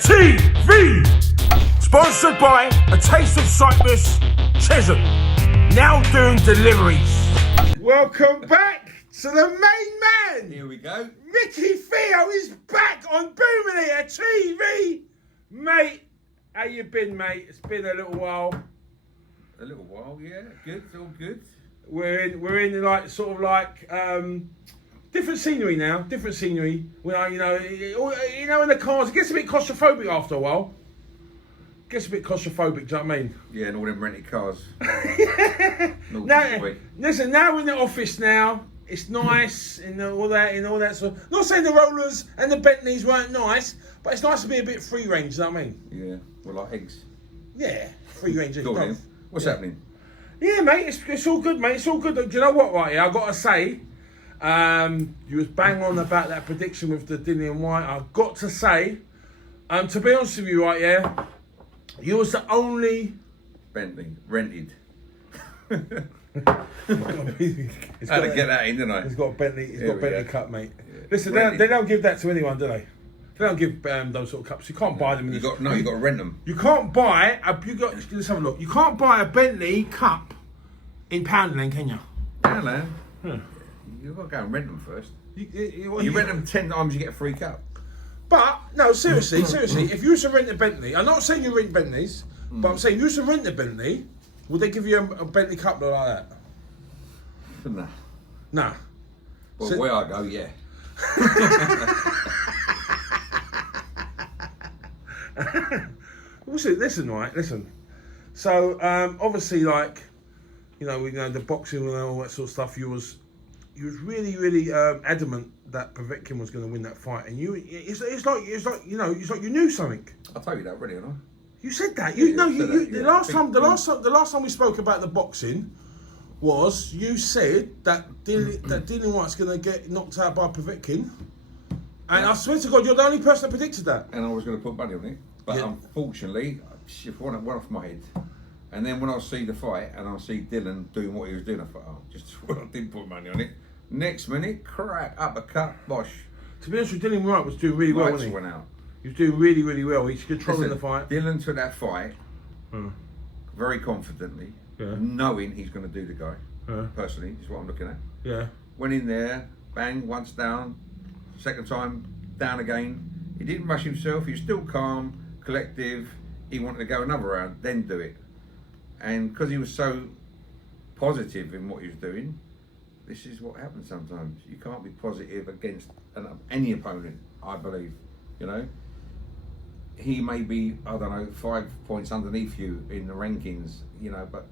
TV. Sponsored by A Taste of Cyprus, Chisholm. Now doing deliveries. Welcome back to the main man. Here we go. Micky Theo is back on Boominator TV. Mate, how you been, mate? It's been a little while. A little while, yeah. Good, all good. We're in like sort of like different scenery now. Different scenery. Well, you know, in the cars, it gets a bit claustrophobic after a while. Gets a bit claustrophobic. Do you know what I mean? Yeah, and all them rented cars. Now, listen. Now we're in the office. Now it's nice and all that. So, not saying the Rollers and the Bentleys weren't nice, but it's nice to be a bit free range. You know what I mean? Yeah, well, like eggs. Yeah, free range. Go on, what's happening? Yeah, mate, it's all good, mate. It's all good. Do you know what, right here? I've got to say, you was bang on about that prediction with the Dillian White. I've got to say, to be honest with you, right here, you was the only... Bentley, rented. He's Had to get that in, didn't I? He's got a Bentley, Bentley cup, mate. Yeah. Listen, they don't give that to anyone, do they? They don't give those sort of cups. You can't buy them. You got to rent them. You can't buy let's have a look. You can't buy a Bentley cup in Poundland, can you? Poundland? You've got to go and rent them first. You rent them 10 times, you get a free cup. But, no, seriously, if you used to rent a Bentley, I'm not saying you rent Bentleys, but I'm saying if you used to rent a Bentley, would they give you a Bentley cup like that? Nah. Nah. Well, So- where I go, yeah. Listen. So, obviously, like, you know, the boxing and all that sort of stuff, you was really, really adamant that Povetkin was going to win that fight, and it's like you knew something. I told you that already, haven't I? You said that. The last time we spoke about the boxing was you said that Dillian White's going to get knocked out by Povetkin, and I swear to God, you're the only person that predicted that. And I was going to put money on it, but unfortunately, it went off my head. And then when I see the fight and I see Dylan doing what he was doing, I thought, I didn't put money on it. Next minute, crack, uppercut, bosh. To be honest with you, Dillian White was doing really well, wasn't he? Went out. He was doing really, really well. He's controlling the fight. Dylan took that fight very confidently, knowing he's going to do the guy. Personally, is what I'm looking at. Yeah. Went in there, bang, once down, second time, down again. He didn't rush himself. He was still calm, collective. He wanted to go another round, then do it. And because he was so positive in what he was doing, this is what happens sometimes. You can't be positive against any opponent, I believe. You know, he may be, I don't know, 5 points underneath you in the rankings, you know, but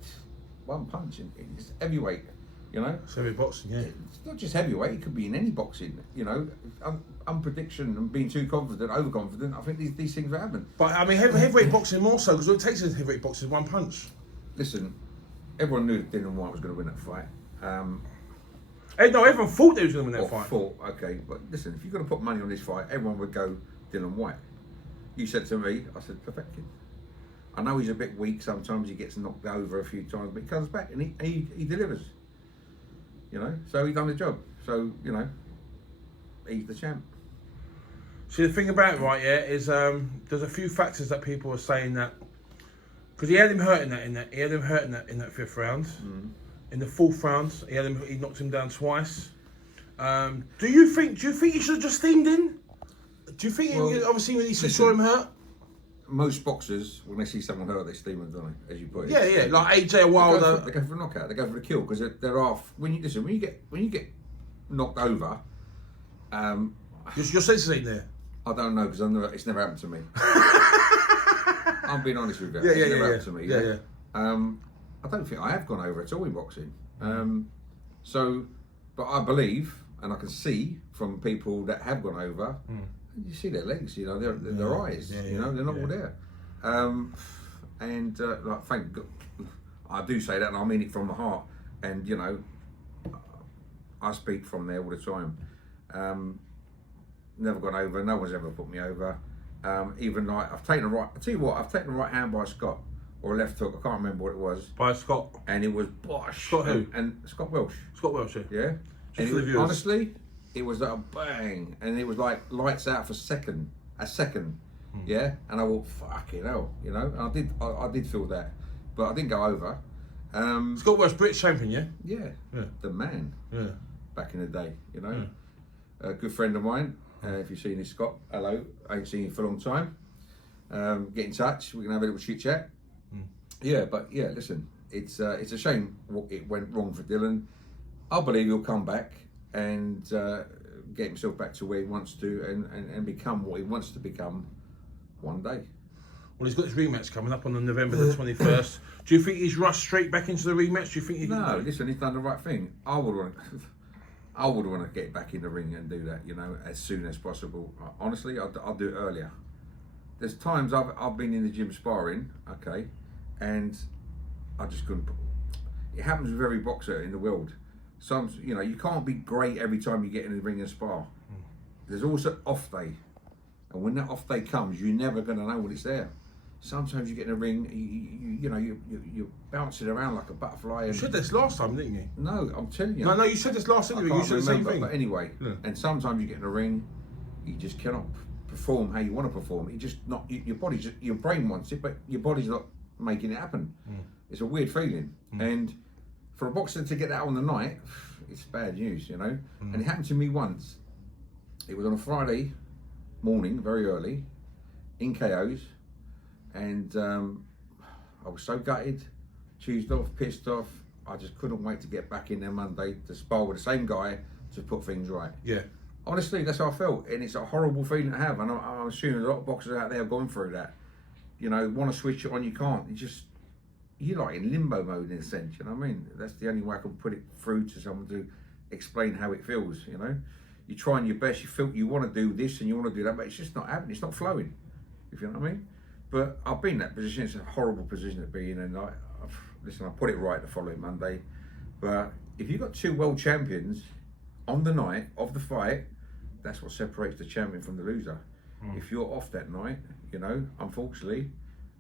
one punch, it's heavyweight, you know. It's heavy boxing, yeah. It's not just heavyweight, it could be in any boxing, you know. Unprediction and being too confident, overconfident, I think these things will happen. But I mean, heavyweight boxing more so, because what it takes in heavyweight boxing is one punch. Listen, everyone knew that Dillian White was going to win that fight. No, everyone thought they was going to win that fight. Okay, but listen, if you're going to put money on this fight, everyone would go Dillian White. You said to me, I said, Povetkin. I know he's a bit weak sometimes, he gets knocked over a few times, but he comes back and he delivers. You know, so he done the job. So, you know, he's the champ. See, the thing about it, right, is there's a few factors that people are saying that, because he had him hurting in that fifth round. In the fourth round, he knocked him down twice. Do you think he should have just steamed in? Do you think, obviously, when he saw him hurt? Most boxers, when they see someone hurt, they steam them, don't they? As you put it. Yeah, like AJ Wilder. They go for a knockout. They go for the kill because they're off. When you get knocked over, Your senses ain't there. I don't know because it's never happened to me. I'm being honest with you. It's never happened to me. Yeah. I don't think I have gone over at all in boxing. But I believe, and I can see from people that have gone over, you see their legs, you know, their eyes, you know, they're not all there. Like, thank God, I do say that, and I mean it from the heart. And you know, I speak from there all the time. Never gone over. No one's ever put me over. Even like I've taken the right hand by Scott. Or a left hook, I can't remember what it was. By Scott. And it was bosh. Scott who? And Scott Welsh. Scott Welsh, yeah. Just for the viewers. Honestly, it was a bang. And it was like lights out for a second. Yeah, and I thought, fucking hell, you know. And I did feel that, but I didn't go over. It's got worse British champion, yeah. Yeah, the man. Yeah. Back in the day, you know. A good friend of mine. If you've seen this, Scott, hello. I ain't seen you for a long time. Get in touch. We can have a little chit chat. Yeah, but yeah, listen, it's a shame it went wrong for Dylan. I believe he'll come back and get himself back to where he wants to and become what he wants to become one day. Well, he's got his rematch coming up on November the 21st. Do you think he's rushed straight back into the rematch? Do you think he No, listen, he's done the right thing. I would want to get back in the ring and do that, you know, as soon as possible. Honestly, I'll do it earlier. There's times I've been in the gym sparring, okay, and I just couldn't. It happens with every boxer in the world. Some, you know, you can't be great every time you get in the ring and spar. There's also off day, and when that off day comes, you're never going to know when it's there. Sometimes you get in the ring, you're bouncing around like a butterfly. And you said this last time, didn't you? No, I'm telling you. No, you said this last interview. You said the same thing. But anyway, and sometimes you get in the ring, you just cannot perform how you want to perform. It just not your body, your brain wants it, but your body's not making it happen. It's a weird feeling, and for a boxer to get that on the night, it's bad news, you know. And it happened to me once. It was on a Friday morning, very early, in KOs. And I was so gutted, cheesed off, pissed off. I just couldn't wait to get back in there Monday to spar with the same guy to put things right. Yeah. Honestly, that's how I felt. And it's a horrible feeling to have. And I'm assuming a lot of boxers out there have gone through that. You know, want to switch it on, you can't. You're like in limbo mode in a sense, you know what I mean? That's the only way I can put it through to someone to explain how it feels, you know? You're trying your best, you feel you want to do this and you want to do that, but it's just not happening, it's not flowing, if you know what I mean? But I've been in that position. It's a horrible position to be in, and I put it right the following Monday. But if you've got two world champions on the night of the fight, that's what separates the champion from the loser. If you're off that night, you know, unfortunately,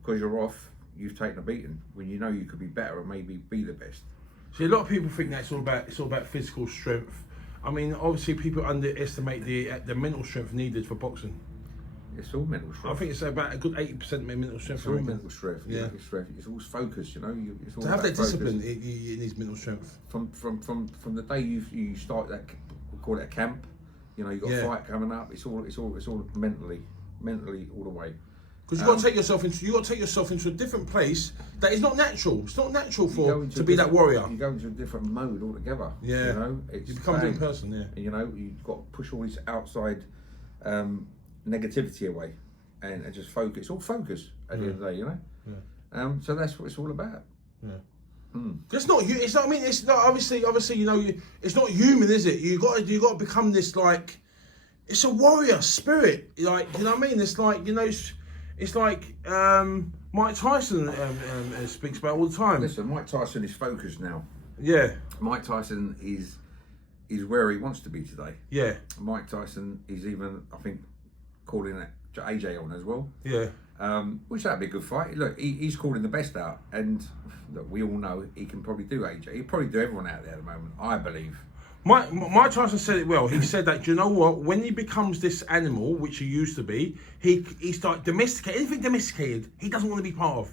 because you're off, you've taken a beating when you know you could be better and maybe be the best. See, a lot of people think that it's all about physical strength. I mean, obviously, people underestimate the mental strength needed for boxing. It's all mental strength. I think it's about a good 80% mental strength. It's all mental strength. Yeah, it's all focus. You know, it's all to have that focus. discipline, it needs mental strength. From the day you start that, we call it a camp. You know, you got a fight coming up. It's all mentally all the way. Because you got to take yourself into a different place that is not natural. It's not natural to be that warrior. You go into a different mode altogether. Yeah. You know, you become a different person. Yeah. And, you know, you've got to push all this outside negativity away and just focus. It's all focus at the end of the day, you know. Yeah. So that's what it's all about. Yeah. It's not. It's not. I mean, it's not. Obviously, you know, it's not human, is it? You got to become this, like, it's a warrior spirit. Like, you know what I mean? It's like, you know, it's like Mike Tyson speaks about all the time. Listen, Mike Tyson is focused now. Yeah. Mike Tyson is where he wants to be today. Yeah. Mike Tyson is even, I think, calling it AJ on as well. Yeah. Which that'd be a good fight. Look, he's calling the best out, and look, we all know he can probably do AJ. He'll probably do everyone out there at the moment, I believe. Mike Tyson said it well. He said that, you know what, when he becomes this animal, which he used to be, he starts domesticated. Anything domesticated, he doesn't want to be part of.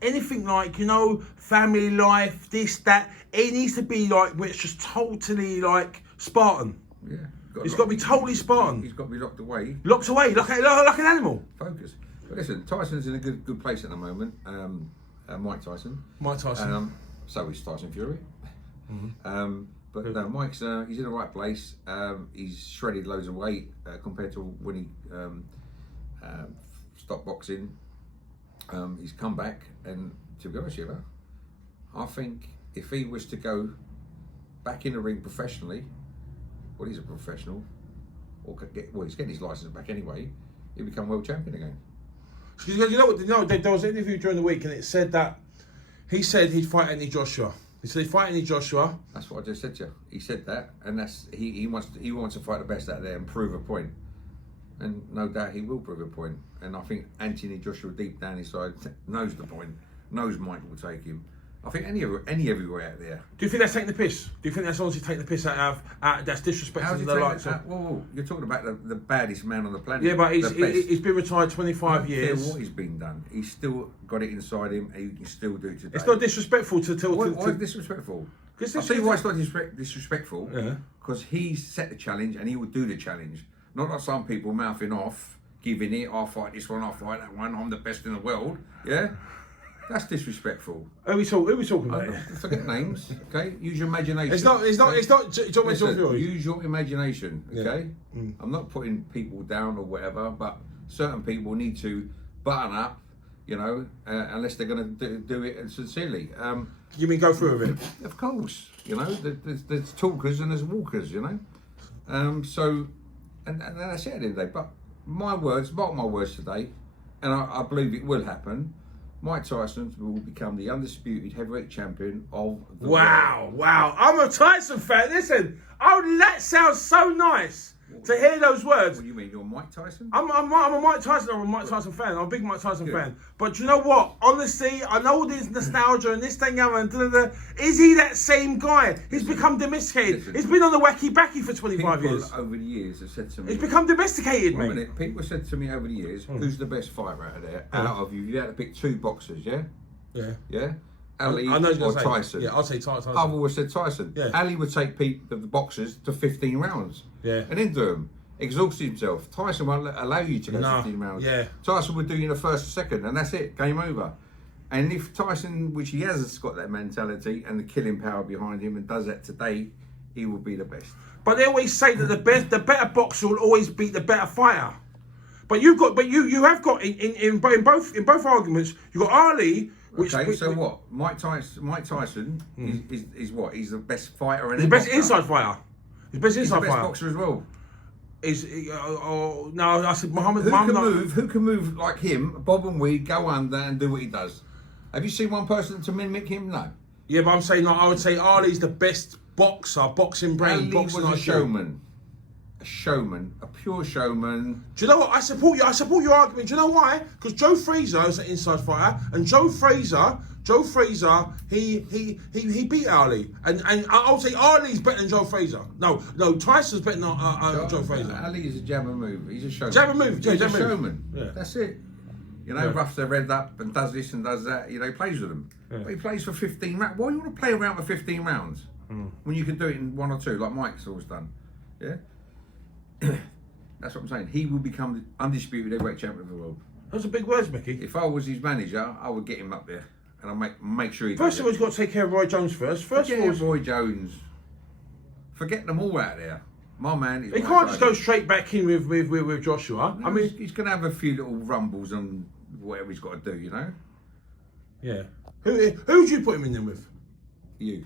Anything like, you know, family life, this, that, it needs to be like, where it's just totally like Spartan. Yeah. It's got to be totally Spartan. He's got to be locked away. Locked away, like an animal. Focus. But listen, Tyson's in a good place at the moment. Mike Tyson. Mike Tyson. So is Tyson Fury. But no, Mike's he's in the right place. He's shredded loads of weight compared to when he stopped boxing. He's come back, and to be honest with you, I think if he was to go back in the ring professionally, well, he's a professional, he's getting his license back anyway, he'll become world champion again. You know what? There was an interview during the week, and it said that he said he'd fight Anthony Joshua. He said he'd fight Anthony Joshua. That's what I just said to you. He said that, and that's he wants to fight the best out there and prove a point. And no doubt he will prove a point. And I think Anthony Joshua, deep down inside, knows the point, knows Mike will take him, I think any everywhere out there. Do you think that's taking the piss? Do you think that's honestly taking the piss out that's disrespectful to the likes of? Whoa, you're talking about the baddest man on the planet. Yeah, but he's been retired 25 years. I don't care what he's been done. He's still got it inside him, and he can still do it today. It's not disrespectful to Why disrespectful? I'll tell you why it's not disrespectful. Yeah. Because he set the challenge, and he will do the challenge. Not like some people mouthing off, giving it. I'll fight this one. I'll fight that one. I'm the best in the world. Yeah. That's disrespectful. Who we talking about? Forget names, okay? Use your imagination. It's not. Listen, use your imagination, okay? Yeah. I'm not putting people down or whatever, but certain people need to button up, you know, unless they're going to do it sincerely. You mean go through with it? Of course, you know, there's talkers and there's walkers, you know. So, and that's it at the end of the day. But mark my words today, and I believe it will happen. Mike Tyson will become the undisputed heavyweight champion of the world. Wow. I'm a Tyson fan. Listen, that sounds so nice to hear those words. What do you mean? You're Mike Tyson? I'm a Mike Tyson. I'm a Mike Tyson fan. I'm a big Mike Tyson fan. But you know what? Honestly, I know all this nostalgia and this thing and is he that same guy? He's become domesticated. Listen, he's been on the wacky backy for 25 years. People over the years have said to me, he's become domesticated, mate. People said to me over the years, who's the best fighter out of there? Out of you had to pick two boxers, yeah? Yeah. Yeah? Ali I know or Tyson? Yeah, I'll say Tyson. I've always said Tyson. Yeah. Ali would take the boxers to 15 rounds. Yeah. And then do them. Exhaust himself. Tyson won't allow you to go 15 rounds. Yeah. Tyson would do you in the first or second, and that's it. Game over. And if Tyson, which he has got that mentality and the killing power behind him, and does that today, he will be the best. But they always say that the better boxer will always beat the better fighter. But you have got in both arguments, you've got Ali. So what? Mike Tyson is what? He's the best fighter and the best inside fighter. He's the best inside fighter. He's the best fighter. boxer as well. No, I said Muhammad. Who can move like him? Bob and Weed, go under and do what he does. Have you seen one person to mimic him? No. Yeah, but I'm saying I would say Ali's the best boxer, boxing brain. Ali was a showman. A showman, a pure showman. Do you know what? I support you. I support your argument. Do you know why? Because Joe Frazier is an inside fighter, and Joe Frazier, he beat Ali, and I'll say Ali's better than Joe Frazier. No, Tyson's better than Joe Frazier. Ali is a jab and move. He's a showman. Jab and move. He's a showman. Yeah. That's it. You know, roughs their head up and does this and does that. You know, he plays with them. Yeah. But he plays for 15 rounds. Why do you want to play around for 15 rounds when you can do it in one or two, like Mike's always done? Yeah. That's what I'm saying. He will become the undisputed heavyweight champion of the world. Those are big words, Mickey. If I was his manager, I would get him up there, and I'll make sure he. First of all, he's got to take care of Roy Jones first. Forget Roy Jones. Forget them all out there. My man. He can't just go straight back in with Joshua. No, I mean, he's going to have a few little rumbles on whatever he's got to do. You know. Yeah. Who would you put him in then with? You.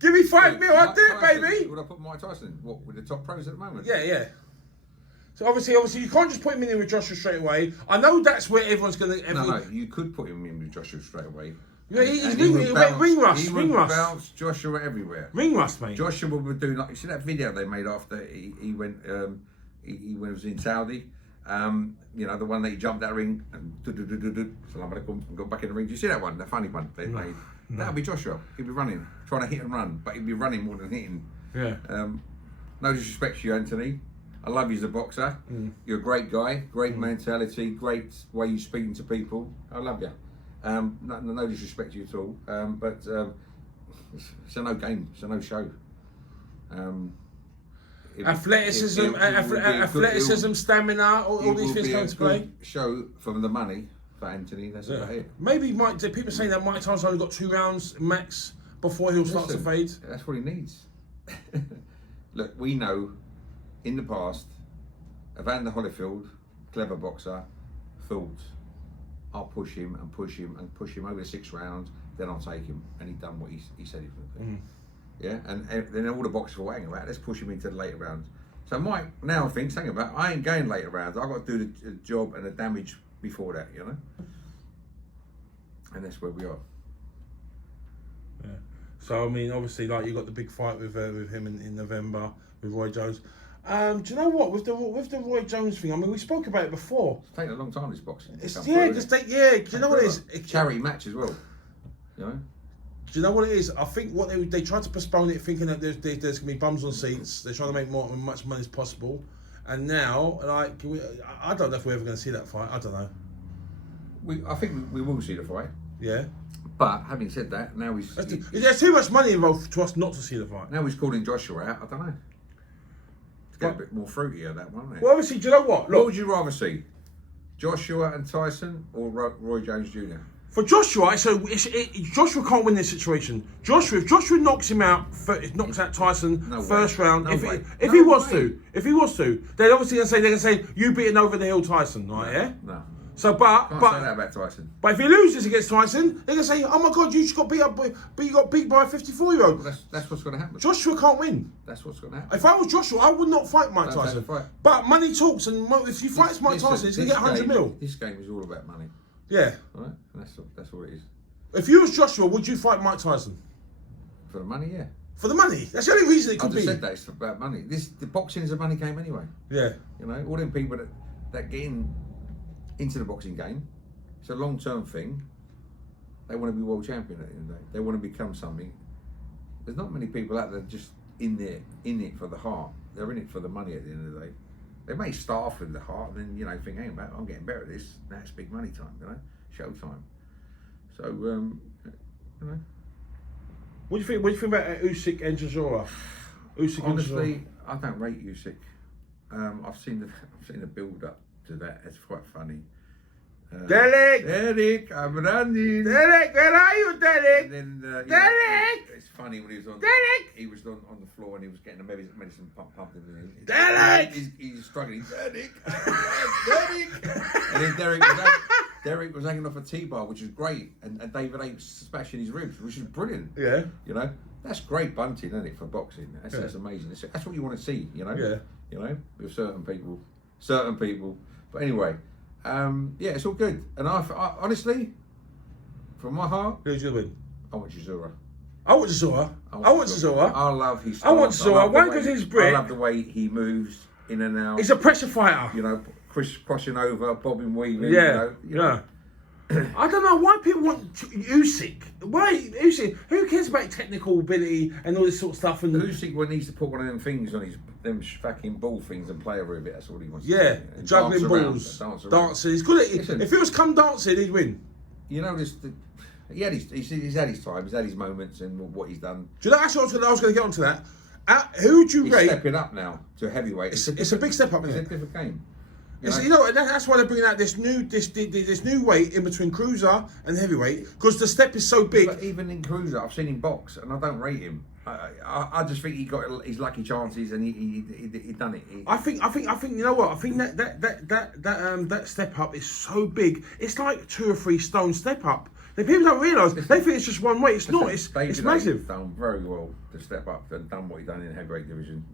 Give me $5 million, I'll do it, baby. Would I put Mike Tyson? What, with the top pros at the moment? Yeah. So obviously, you can't just put him in with Joshua straight away. I know that's where everyone's going to. No, you could put him in with Joshua straight away. Yeah, he's ring rust. He would bounce Joshua everywhere. Ring rust, mate. Joshua would do like you see that video they made after he went. He was in Saudi. You know, the one that he jumped that ring and got back in the ring. Do you see that one? The funny one they made. That would be Joshua. He'd be running, trying to hit and run, but he'd be running more than hitting. Yeah. No disrespect to you, Anthony. I love you as a boxer. You're a great guy, great mentality, great way you're speaking to people. I love you. No disrespect to you at all. But it's a no game. It's a no show. Athleticism, stamina, all these things come to play. Show from the money for Anthony. That's about it. Maybe people saying that Mike Tyson only got 2 rounds max before he'll start to fade. That's what he needs. Look, we know in the past, Evander Holyfield, clever boxer, thought, I'll push him and push him and push him over 6 rounds, then I'll take him. And he done what he said he was going to do. Yeah, and then all the boxers were hang about, let's push him into the later rounds. So Mike now thinks, hang about, I ain't going later rounds. I've got to do the job and the damage before that, you know? And that's where we are. Yeah. So, I mean, obviously, like, you got the big fight with him in November with Roy Jones. Do you know what with the Roy Jones thing? I mean, we spoke about it before. It's taken a long time, this boxing. Do you know what it is? Charity match as well. You know. Do you know what it is? I think what they tried to postpone it, thinking that there's going to be bums on seats. They're trying to make much money as possible, and now like I don't know if we're ever going to see that fight. I don't know. I think we will see the fight. Yeah. But having said that, now there's too much money involved to us not to see the fight. Now he's calling Joshua out. I don't know. To get a bit more fruitier that one. Well, obviously, do you know what? Look, what would you rather see, Joshua and Tyson or Roy Jones Jr.? For Joshua, Joshua can't win this situation. If Joshua knocks him out, knocks out Tyson first round. If he was to, they're obviously going to say you beating over the hill Tyson, right? Yeah. No. So, Can't say that about Tyson. But if he loses against Tyson, they're going to say, "Oh my God, you just got beat up, but you got beat by a 54-year-old." Well, that's what's going to happen. Joshua can't win. That's what's going to happen. If I was Joshua, I would not fight Mike Tyson. But money talks, and if you fight Mike Tyson, he's going to get 100 mil. This game is all about money. Yeah. Right. That's what it is. If you was Joshua, would you fight Mike Tyson? For the money, yeah. For the money. That's the only reason it could be. I just said that it's about money. The boxing is a money game anyway. Yeah. You know, all them people that get into the boxing game, it's a long-term thing. They want to be world champion at the end of the day. They want to become something. There's not many people out there just in it for the heart. They're in it for the money at the end of the day. They may start off with the heart and then, think, hey, I'm getting better at this. Now it's big money time, show time. So, What do you think about Usyk and Chisora? Honestly, I don't rate Usyk. I've seen the build up to that. It's quite funny. Derek, I'm running. Derek, where are you, Derek? And then, Derek! It's funny when he was on. Derek! He was on the floor and he was getting the medicine pumped in him. Derek! He's struggling. Derek! And then Derek was hanging off a T-bar, which is great, and David Ape smashing his ribs, which is brilliant. Yeah. That's great bunting, isn't it, for boxing? That's amazing. That's what you want to see, Yeah. With certain people. But anyway, it's all good. And I honestly, from my heart, who's gonna win? I want Chisora. I want Chisora. I love his style. I want Chisora. One, because he's Brit. I love the way he moves in and out. He's a pressure fighter. Crossing over, bobbing, weaving. Yeah. I don't know why people want Usyk. Why Usyk? Who cares about technical ability and all this sort of stuff? And Usyk needs to put one of them things on them fucking ball things and play over a bit. That's all he wants. Yeah, to do. juggling balls, dancing. He's good at it. If it was come dancing, he'd win. He had his time. He's had his moments and what he's done. Do you know? That's what I was going to get onto that. Who would you rate? He's stepping up now to heavyweight. It's a big step up. It's a different game. That's why they're bringing out this new weight in between cruiser and heavyweight, because the step is so big. But even in cruiser, I've seen him box, and I don't rate him. I just think he got his lucky chances, and he done it. I think you know what? I think that step up is so big. It's like 2 or 3 stone step up. The people don't realise. They think it's just one weight. It's not. It's massive. Done very well to step up and done what he done in the heavyweight division.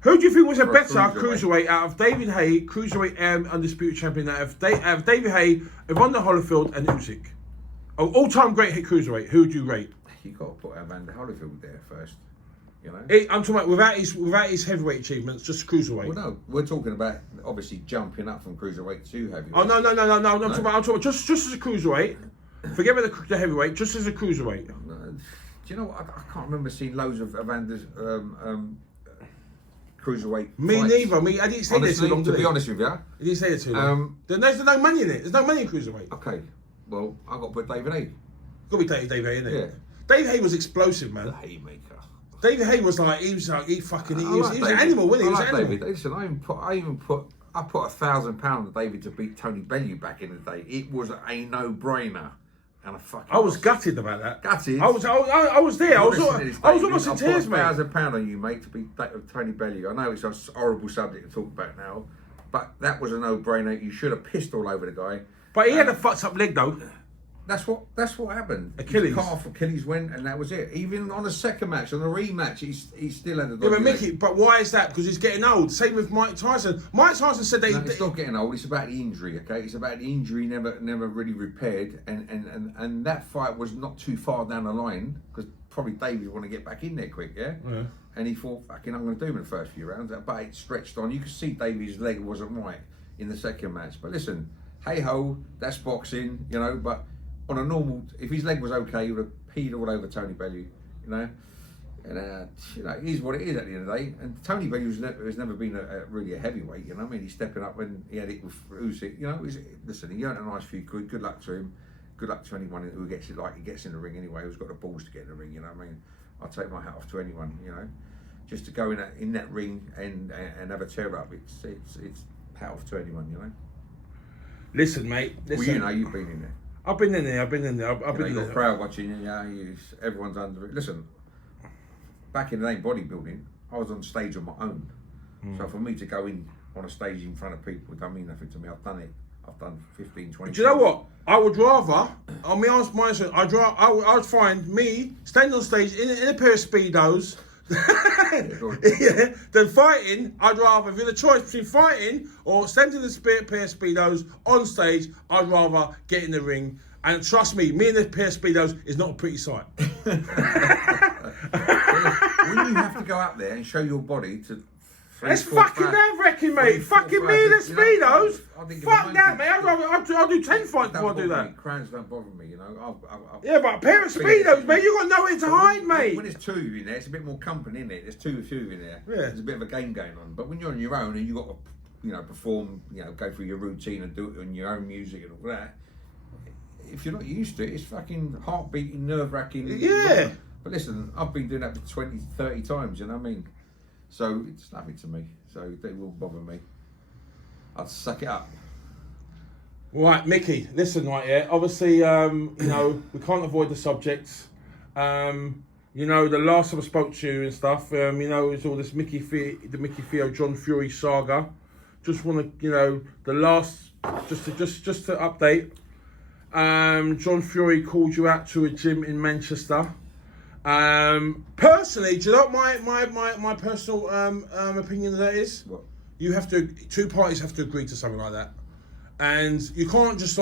Who do you think was a better cruiserweight out of David Haye, cruiserweight undisputed champion, out of David Haye, Evander Holyfield, and Usyk? All-time great hit cruiserweight. Who would you rate? You got to put Evander Holyfield there first. I'm talking about without his heavyweight achievements, just cruiserweight. Well, no, we're talking about obviously jumping up from cruiserweight to heavyweight. Oh no! I'm talking about just as a cruiserweight. Forget about the heavyweight, just as a cruiserweight. Do you know what? I can't remember seeing loads of Evander's cruiserweight. Me fights. neither. I didn't say this too long. To be honest with you, I didn't say it too long. There's no money in it. There's no money in cruiserweight. Okay, well, I got to put David Haye. Got to be David Haye, innit? Yeah. David Haye was explosive, man. The Haymaker. David Haye was like he was an animal, wasn't he? He was an animal. David. Listen, I put £1,000 on David to beat Tony Bellew back in the day. It was a no-brainer. And I was gutted about that. Gutted. I was there. I was almost in tears, mate. I put £1,000 on you, mate, to beat Tony Bellew. I know it's a horrible subject to talk about now, but that was a no-brainer. You should have pissed all over the guy. But he had a fucked up leg though. That's what happened. Achilles. Achilles went, and that was it. Even on the second match, on the rematch, he still had a dodgy but Mickey, but why is that? Because he's getting old. Same with Mike Tyson. Mike Tyson said it's not getting old. It's about the injury. Okay, it's about the injury never really repaired, and that fight was not too far down the line because probably David want to get back in there quick, yeah? And he thought, fucking, I'm going to do him in the first few rounds. But it stretched on. You could see David's leg wasn't right in the second match. But listen, hey ho, that's boxing, you know. But on a normal, if his leg was okay, he would have peed all over Tony Bellew, you know. And you know, it is what it is at the end of the day. And Tony Bellew has never been really a heavyweight, you know. I mean, he's stepping up when he had it with Usyk, you know. Listen, he earned a nice few quid. Good luck to him. Good luck to anyone who gets it, like he gets in the ring anyway. Who's got the balls to get in the ring, you know. I mean, I'll take my hat off to anyone, you know. Just to go in that ring and have a tear up, it's hat off to anyone, you know. Listen, mate. Listen. Well, you know, you've been in there. I've been in there. I've been in there. I've been in there. You've got a crowd watching you. Yeah, everyone's under it. Listen, back in the day bodybuilding, I was on stage on my own. So for me to go in on a stage in front of people, it don't mean nothing to me. I've done it. I've done 15, 20. Do you know what? I would rather, I mean, ask my answer, I'd find me standing on stage in a pair of Speedos, than fighting. I'd rather, if you had a choice between fighting or standing in a pair of Speedos on stage, I'd rather get in the ring. And trust me in a pair of Speedos is not a pretty sight. When you have to go out there and show your body to... That's fucking nerve-wracking, mate. Fucking me in the Speedos. Fuck that, mate. I'll do 10 fights before I do that. Crowds don't bother me, you know. Yeah, but a pair of Speedos, mate, you got nowhere to hide, mate. When there's two of you in there, it's a bit more company, isn't it? There's two of you in there. Yeah. There's a bit of a game going on. But when you're on your own and you got to, you know, perform, you know, go through your routine and do it on your own music and all that, if you're not used to it, it's fucking heart-beating, nerve-wracking. Yeah. But listen, I've been doing that for 20, 30 times, you know what I mean? So it's nothing to me. So they will bother me. I'd suck it up. Right, Mickey, listen, right, yeah. Obviously, you know, we can't avoid the subjects. You know, the last time I spoke to you and stuff, you know, it's all this the Micky Theo, John Fury saga. Just want to, you know, the last, just to update. John Fury called you out to a gym in Manchester. Personally, do you know what my personal opinion of that is? What? You have to, two parties have to agree to something like that, and you can't just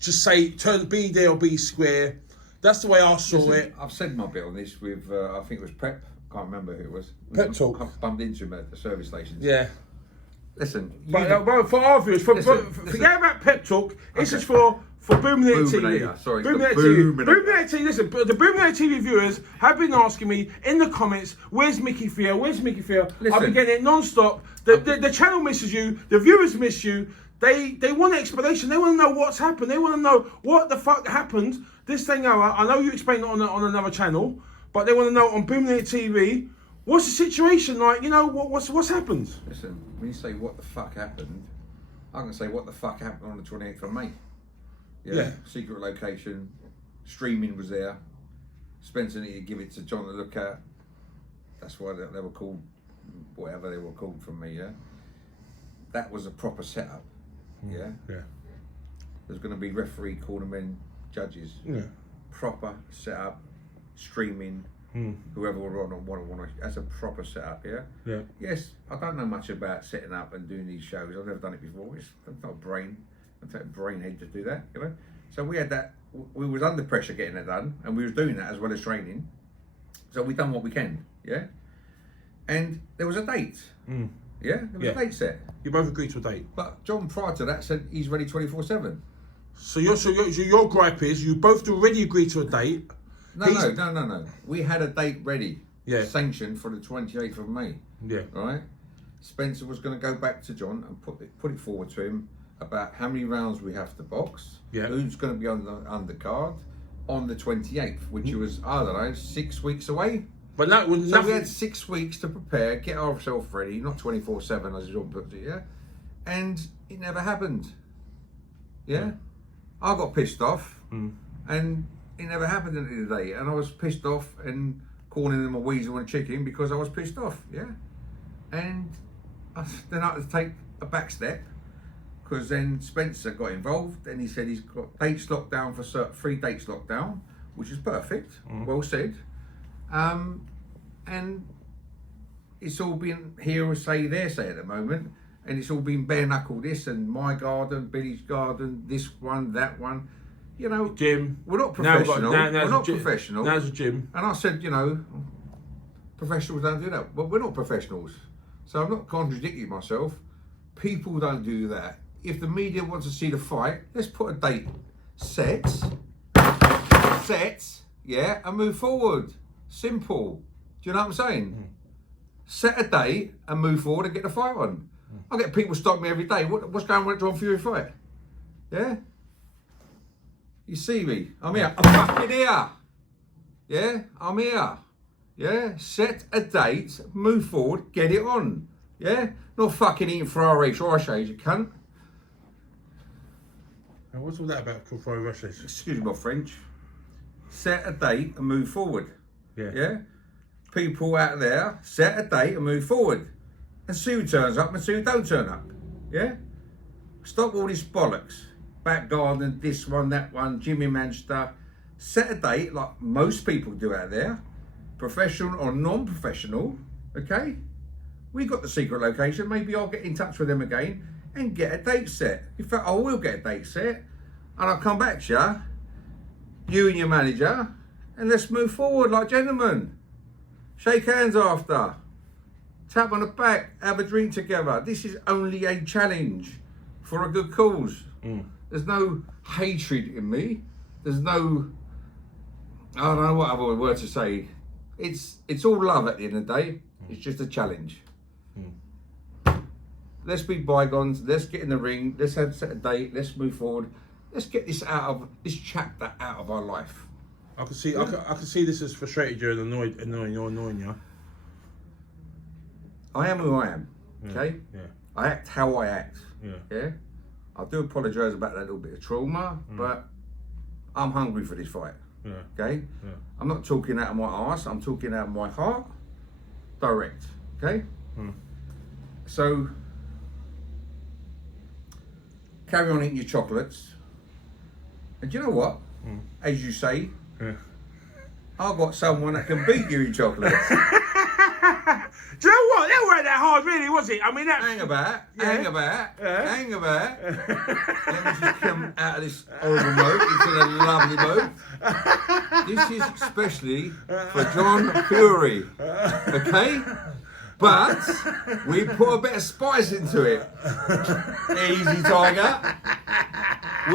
say be there or be square. That's the way I saw it. I've said my bit on this with I think it was Pep. Can't remember who it was. Pep Talk. I've bumped into him at the service stations. Yeah. Listen, but for our viewers, forget about Pep Talk. This is for Boomnet TV. Sorry, Boomnet TV. Boomnet TV. Listen, the Boomnet TV viewers have been asking me in the comments, "Where's Micky Theo? Where's Micky Theo?" I've been getting it non-stop. The channel misses you. The viewers miss you. They want an explanation. They want to know what's happened. They want to know what the fuck happened. This thing, I know you explained it on another channel, but they want to know on Boomnet TV. What's the situation like? You know, what's happened? Listen, when you say what the fuck happened, I'm going to say what the fuck happened on the 28th of May. Yeah. Secret location, streaming was there. Spencer needed to give it to John to look at. That's why they were called, whatever they were called from me, yeah. That was a proper setup, yeah. Yeah. There's going to be referee, cornermen, judges. Yeah. Proper setup, streaming. Whoever will run on one-on-one, that's a proper setup, yeah? Yeah. Yes, I don't know much about setting up and doing these shows. I've never done it before. It's not a brain. It's not a brain head to do that, you know? So we had that, we was under pressure getting it done, and we was doing that as well as training. So we done what we can, yeah? And there was a date, yeah? There was a date set. You both agreed to a date. But John, prior to that, said he's ready 24/7. So your gripe is you both already agreed to a date. No. We had a date ready, sanctioned for the 28th of May. Yeah. Right? Spencer was going to go back to John and put it forward to him about how many rounds we have to box, who's going to be on the undercard on the 28th, which was, I don't know, 6 weeks away. But that was so we had 6 weeks to prepare, get ourselves ready, not 24/7 as John puts it, yeah? And it never happened. Yeah? I got pissed off, and it never happened at the end of the day, and I was pissed off and calling them a weasel and a chicken because I was pissed off, yeah? And then I had to take a back step because then Spencer got involved and he said he's got dates locked down for 3 dates locked down, which is perfect, well said. And it's all been here say, there say at the moment, and it's all been bare knuckle this and my garden, Billy's garden, this one, that one. you know, Gym. we're not Now we've got- professional. now- We're not gym. professional. Now's a gym. And I said, you know, professionals don't do that. Well, we're not professionals. So I'm not contradicting myself. People don't do that. If the media wants to see the fight, let's put a date. Set, yeah, and move forward. Simple. Do you know what I'm saying? Set a date and move forward and get the fight on. I get people stop me every day. What's going on with the John Fury fight? Yeah? You see me? I'm here. I'm fucking here. Yeah? I'm here. Yeah? Set a date, move forward, get it on. Yeah? Not fucking eating Ferrari Rochers, you cunt. And what's all that about? Ferrari Rochers? Excuse my French. Set a date and move forward. Yeah. Yeah? People out there, set a date and move forward. And see who turns up and see who don't turn up. Yeah? Stop all this bollocks. Back garden, this one, that one, Jimmy Manchester. Set a date like most people do out there. Professional or non-professional. Okay? We got the secret location. Maybe I'll get in touch with them again and get a date set. In fact, I will get a date set. And I'll come back to you and your manager, and let's move forward like gentlemen. Shake hands after. Tap on the back, have a drink together. This is only a challenge for a good cause. There's no hatred in me. There's no, I don't know what other word to say. It's all love at the end of the day. It's just a challenge. Let's be bygones. Let's get in the ring. Let's set a date. Let's move forward. Let's get this chapter out of our life. I can see. I can see this has frustrated you and annoying you. I am who I am. Okay. Yeah. I act how I act. Yeah. Yeah. I do apologise about that little bit of trauma, but I'm hungry for this fight. Yeah. Okay. Yeah. I'm not talking out of my arse. I'm talking out of my heart. Direct. Okay. So carry on eating your chocolates. And do you know what? As you say, I've got someone that can beat you in chocolates. Do you know what? That weren't that hard, really, was it? I mean, that. Hang about. Yeah. Let me just come out of this horrible mode into a lovely mode. This is especially for John Fury. Okay? But we put a bit of spice into it. Easy, Tiger.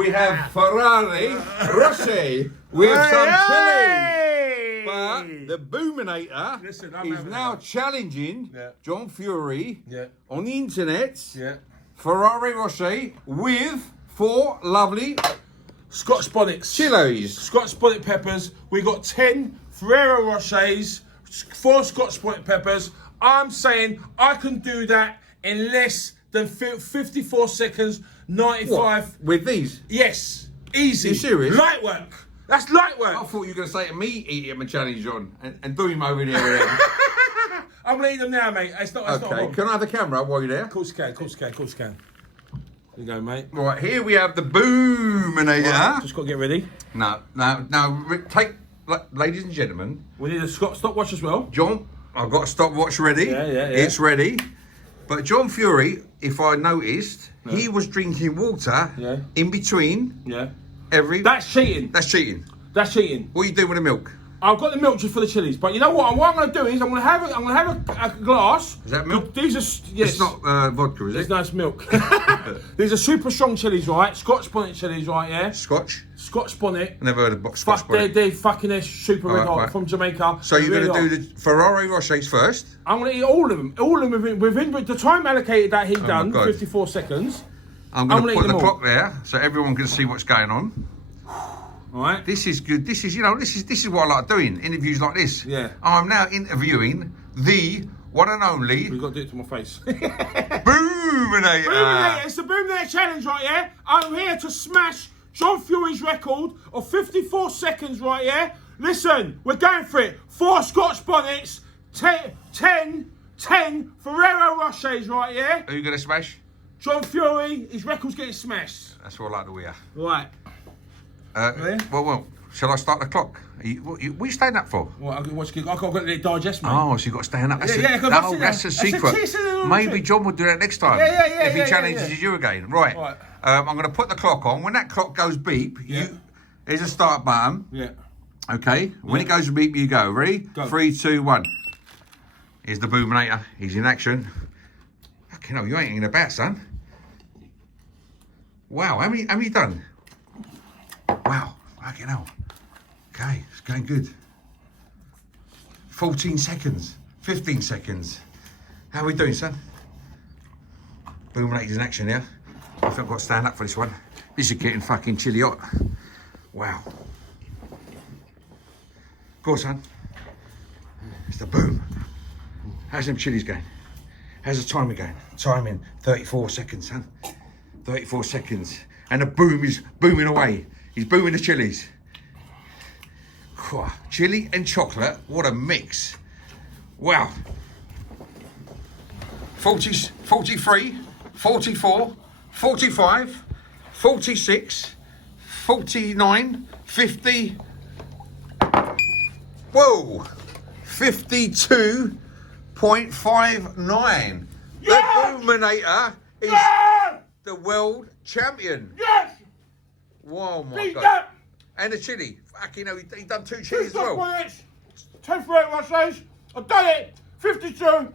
We have Ferrari Rocher with some chili. But the Boominator is now challenging John Fury on the internet. Ferrari Rocher with 4 lovely Scotch bonnets. chilies. Scotch bonnet peppers. We got 10 Ferrero Rochers, 4 Scotch bonnet peppers. I'm saying I can do that in less than 54 seconds, 95. What? With these? Yes. Easy. You serious? Light work. That's light work. I thought you were going to say to me, eat him a challenge, John, and do him over there with him. I'm going to eat them now, mate. It's not Okay, wrong. can I have the camera while you're there? Of course you can, of course you can, of course you can. There you go, mate. Right, here we have the Boominator. Right, just got to get ready. Now, take, ladies and gentlemen, We need a stopwatch as well. John, I've got a stopwatch ready. Yeah. It's ready. But John Fury, if I noticed, he was drinking water in between every... That's cheating. That's cheating. That's cheating. What are you doing with the milk? I've got the milk just for the chilies, but you know what? What I'm going to do is I'm going to have a glass. Is that milk? These are It's not vodka, is it? It's nice milk. These are super strong chilies, right? Scotch bonnet chilies, right? Yeah. Scotch? Scotch bonnet. Never heard of Scotch bonnet. They're super red hot from Jamaica. So you're really going to do the Ferrari Rochers first? I'm going to eat all of them. All of them within the time allocated that he done, 54 seconds. I'm going to put the clock there so everyone can see what's going on. Right. This is good. This is what I like doing. Interviews like this. Yeah. I'm now interviewing the one and only You've got to do it to my face. Boominator. Boominator. It's the Boominator challenge, right? Yeah. I'm here to smash John Fury's record of 54 seconds, right? Yeah. Listen, we're going for it. 4 Scotch bonnets, 10 Ferrero Rochers, right? Yeah. Who you gonna smash? John Fury. His record's getting smashed. That's what I like to hear. Right. Well, shall I start the clock? What are you staying up for? Well, I've got to digest, mate. Oh, so you've got to stand up. That's that's a a secret. Maybe John will do that next time. If he challenges you again. Right. I'm going to put the clock on. When that clock goes beep, Here's a start button. Yeah. Okay. When it goes to beep, you go. Ready? Go. 3, 2, 1. Here's the Boominator. He's in action. Fucking hell, you ain't in about, son. Wow, how many you done? Wow, fucking hell. Okay, it's going good. 14 seconds, 15 seconds. How are we doing, son? Boominator's in action here. I think I've got to stand up for this one. This is getting fucking chilly hot. Wow. Go on, son. It's the boom. How's them chilies going? How's the timer going? Timing, 34 seconds, son. 34 seconds. And the boom is booming away. He's booming the chilies. Chili and chocolate, what a mix. Wow. 40, 43, 44, 45, 46, 49, 50. Whoa! 52.59. Yes! The Boominator is the world champion. Yes! Whoa, my Beat God. that! And the chili. Fucking hell, he done 2 chilies as well. 10 for 8, what says. I've done it. 52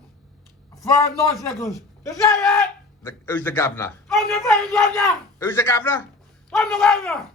for 9 seconds. Is that it? Who's the governor? I'm the fucking governor! Who's the governor? I'm the governor!